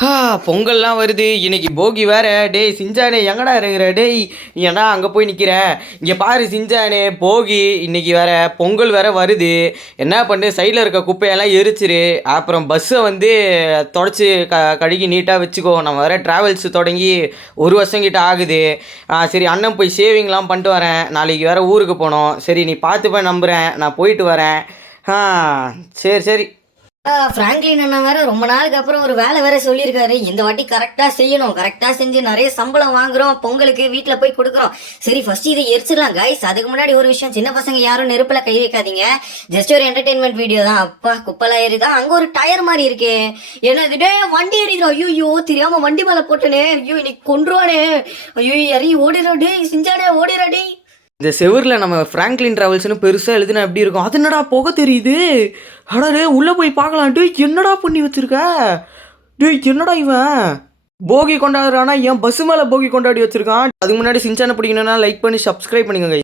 பொங்கல்லாம் வருது இன்னைக்கு போகி வேற. டேய் சிஞ்சானே எங்கடா இருக்கிற? டேய் ஏன்டா அங்கே போய் நிற்கிற? இங்கே பாரு சிஞ்சானே, போகி இன்னைக்கு வேற பொங்கல் வேற வருது. என்ன பண்ணு, சைடில் இருக்க குப்பையெல்லாம் எரிச்சிரு. அப்புறம் பஸ்ஸை வந்து தொடச்சி கழுகி நீட்டாக வச்சுக்கோ. நம்ம வேற ட்ராவல்ஸ் தொடங்கி 1 வருஷம் கிட்ட ஆகுது. சரி அண்ணன் போய் சேவிங்லாம் பண்ணிட்டு வரேன். நாளைக்கு வேற ஊருக்கு போனோம். சரி நீ பார்த்துப்பேன் நம்புகிறேன். நான் போயிட்டு வரேன். சரி சரி. ஃப்ராங்க்லின் அண்ணா வேற ரொம்ப நாளுக்கு அப்புறம் ஒரு வேலை வேற சொல்லியிருக்காரு. இந்த வாட்டி கரெக்டாக செய்யணும், கரெக்டாக செஞ்சு நிறைய சம்பளம் வாங்குறோம், பொங்கலுக்கு வீட்டில் போய் கொடுக்குறோம். சரி ஃபர்ஸ்ட் இதை எரிச்சிடலாம் கைஸ். அதுக்கு முன்னாடி ஒரு விஷயம், சின்ன பசங்க யாரும் நெருப்பில் கை வைக்காதீங்க. ஜஸ்ட் ஒரு என்டர்டைன்மெண்ட் வீடியோ தான். அப்பா குப்பெல்லாம் ஏறிதான். அங்கே ஒரு டயர் மாதிரி இருக்கே, என்னது டே வண்டி எறிகிறோம். ஐயோ தெரியாம வண்டி மேலே போட்டனே. ஐயோ இன்னைக்கு கொண்டுருவானே. ஐயோ இறங்கி ஓடிடா டே சிஞ்சாடே, ஓடிடா டே. இந்த செவரில் நம்ம ஃப்ராங்க்லின் ட்ராவல்ஸ்னு பெருசாக எழுதுனா எப்படி இருக்கும்? அது என்னடா புகை தெரியுது? அடரே உள்ளே போய் பார்க்கலாம். டே என்னடா பண்ணி வச்சிருக்க? டே என்னடா இவன் போகி கொண்டாடுறானா? என் பஸ் மேலே போகி கொண்டாடி வச்சிருக்கான். அதுக்கு முன்னாடி சின்சானை பிடிக்கணும்னா லைக் பண்ணி சப்ஸ்கிரைப் பண்ணிக்கோங்க.